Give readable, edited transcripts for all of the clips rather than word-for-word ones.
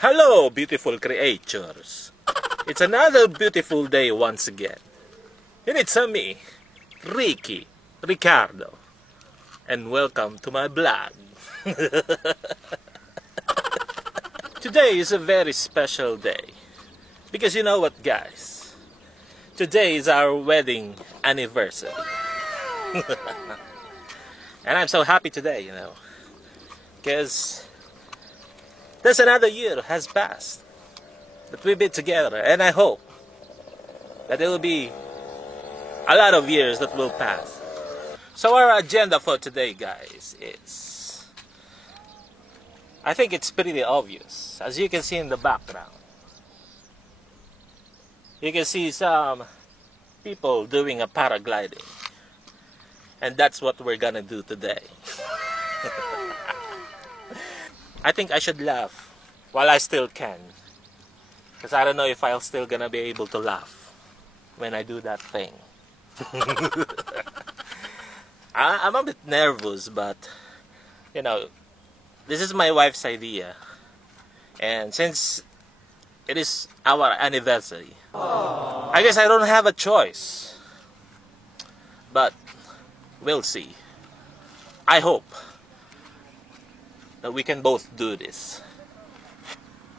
Hello, beautiful creatures. It's another beautiful day once again. And it's me, Ricardo. And welcome to my blog. Today is a very special day. Because you know what, guys? Today is our wedding anniversary. And I'm so happy today, you know. Because there's another year has passed that we've been together, and I hope that there will be a lot of years that will pass. So our agenda for today, guys, is, I think it's pretty obvious. As you can see in the background, you can see some people doing a paragliding, and that's what we're gonna do today. I think I should laugh while I still can, because I don't know if I'll still gonna be able to laugh when I do that thing. I'm a bit nervous, but you know, this is my wife's idea, and since it is our anniversary, I guess I don't have a choice, but we'll see. I hope that we can both do this.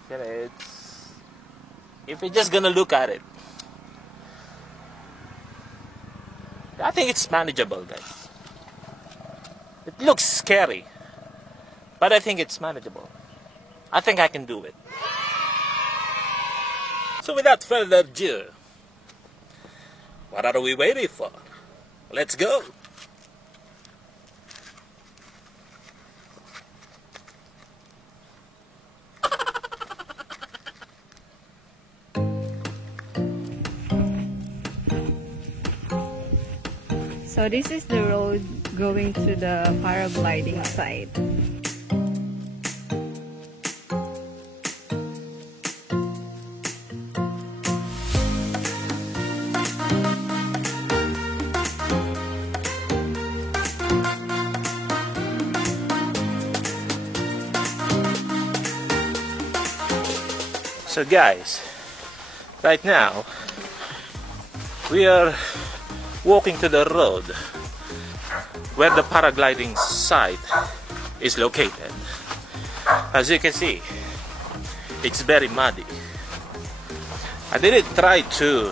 You know, if we're just gonna look at it, I think it's manageable, guys. It looks scary, but I think it's manageable. I think I can do it. So without further ado, what are we waiting for? Let's go! So this is the road going to the paragliding site. So guys, right now we are walking to the road where the paragliding site is located. As you can see, it's very muddy. I didn't try to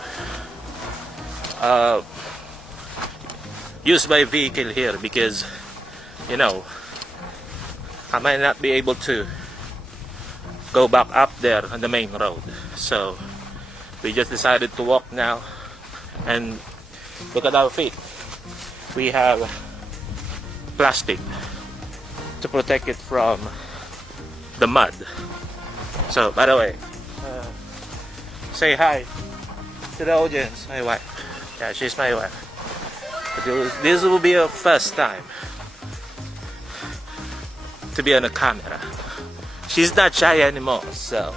use my vehicle here because, you know, I might not be able to go back up there on the main road. So we just decided to walk now, and look at our feet. We have plastic to protect it from the mud. So, by the way, say hi to the audience. My wife. Yeah, she's my wife. This will be her first time to be on a camera. She's not shy anymore, so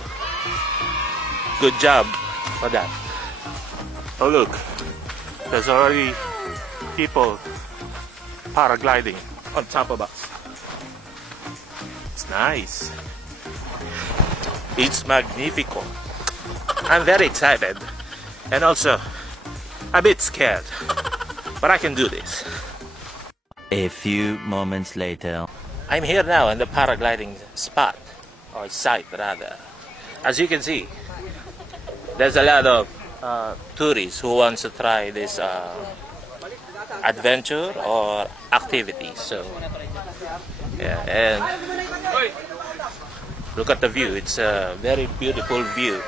good job for that. Oh look, there's already people paragliding on top of us. It's nice. It's magnifico. I'm very excited and also a bit scared, but I can do this. A few moments later. I'm here now in the paragliding spot, or site rather. As you can see, there's a lot of tourists who wants to try this adventure or activity. So yeah, and look at the view. It's a very beautiful view.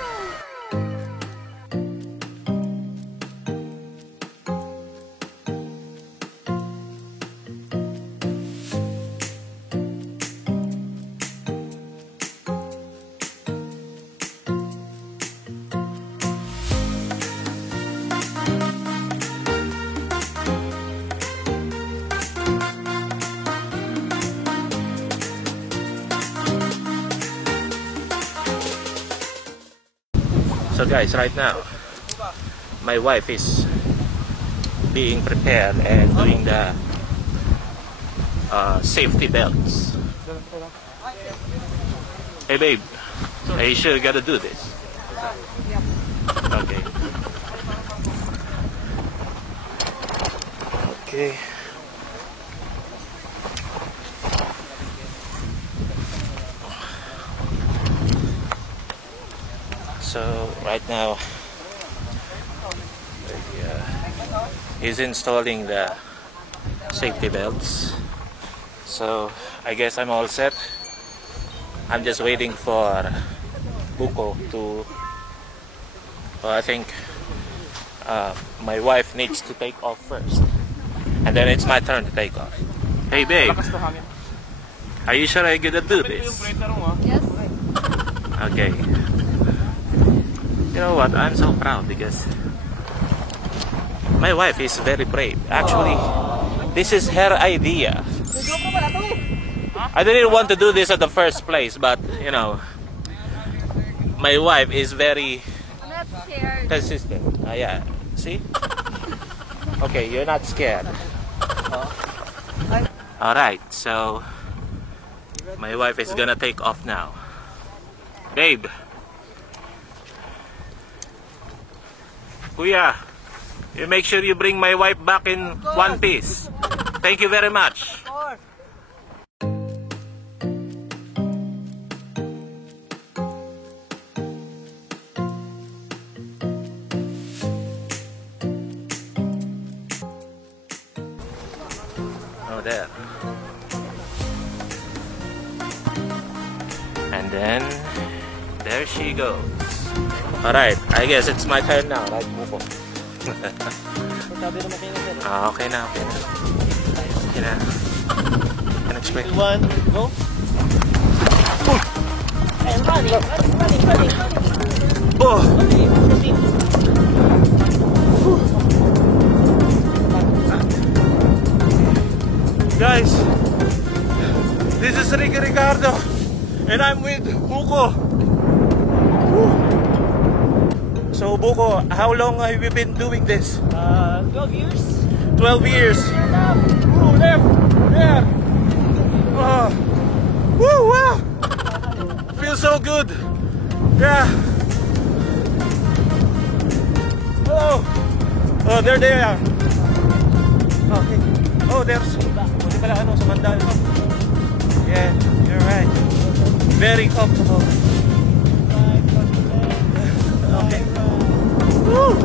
So guys, right now my wife is being prepared and doing the safety belts. Hey babe, Are you sure you gotta do this? Okay. Okay. So right now he's installing the safety belts. So I guess I'm all set. I'm just waiting for Buko to I think my wife needs to take off first, and then it's my turn to take off. Hey babe, are you sure I'm gonna do this? Yes. Okay. You know what? I'm so proud because my wife is very brave. Actually, this is her idea. I didn't want to do this at the first place, but you know, my wife is very I'm not scared. consistent. Yeah. See? Okay, you're not scared. Alright, so my wife is gonna take off now. Babe. Kuya, you make sure you bring my wife back in one piece. Thank you very much. Oh, there. And then there she goes. Alright, I guess it's my turn now, right, Buko? Okay na. Okay na. Can explain. One, go. And running. Oh! Guys, this is Ricky Ricardo, and I'm with Buko. So Buko, how long have you been doing this? 12 years. 12 years. Ooh, left, there. Oh. Woo, wow. Feels so good. Yeah. Hello. Oh, there they are. Okay. Oh, there's. Hindi pala ano sa banda ito. Yeah, you're right. Very comfortable. Okay. Woo!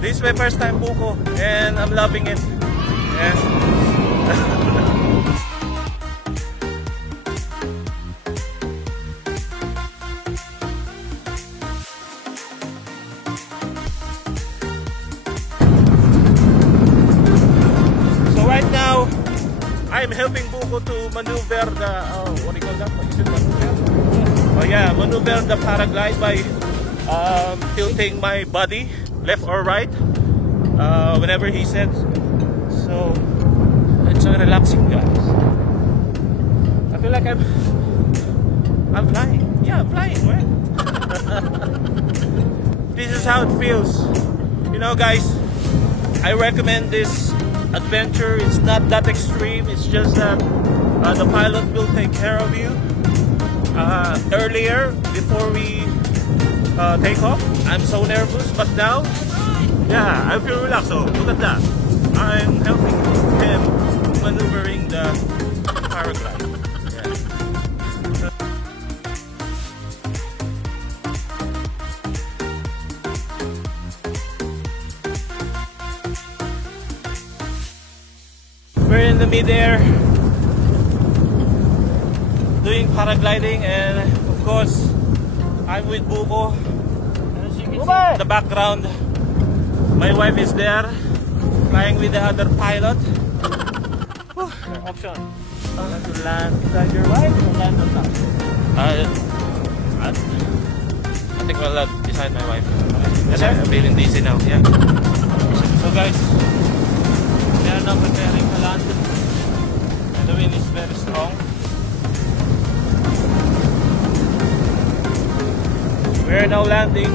This is my first time Buko, and I'm loving it. Yeah. So right now, I'm helping Buko to maneuver the what do you call that? What is it? Maneuver? Oh yeah, maneuver the paraglide by tilting my body left or right whenever he says. So it's so relaxing, guys. I feel like I'm flying. Yeah, I'm flying, right? This is how it feels. You know, guys, I recommend this adventure. It's not that extreme. It's just that the pilot will take care of you. Earlier, before we take off, I'm so nervous, but now, yeah, I feel relaxed. So look at that. I'm helping him maneuvering the paraglide. Yeah. We're in the midair doing paragliding, and of course I'm with Buko. As you can see in the background, my wife is there flying with the other pilot. Option. To land beside your wife or land on top? I think we'll land beside my wife. Kasi I'm feeling dizzy now, yeah. So guys, we are now preparing to land. And the wind is very strong. We are now landing.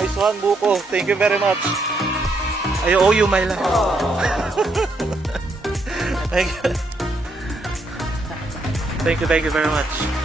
Nice one, Buko. Thank you very much. I owe you my life. Thank you. Thank you very much.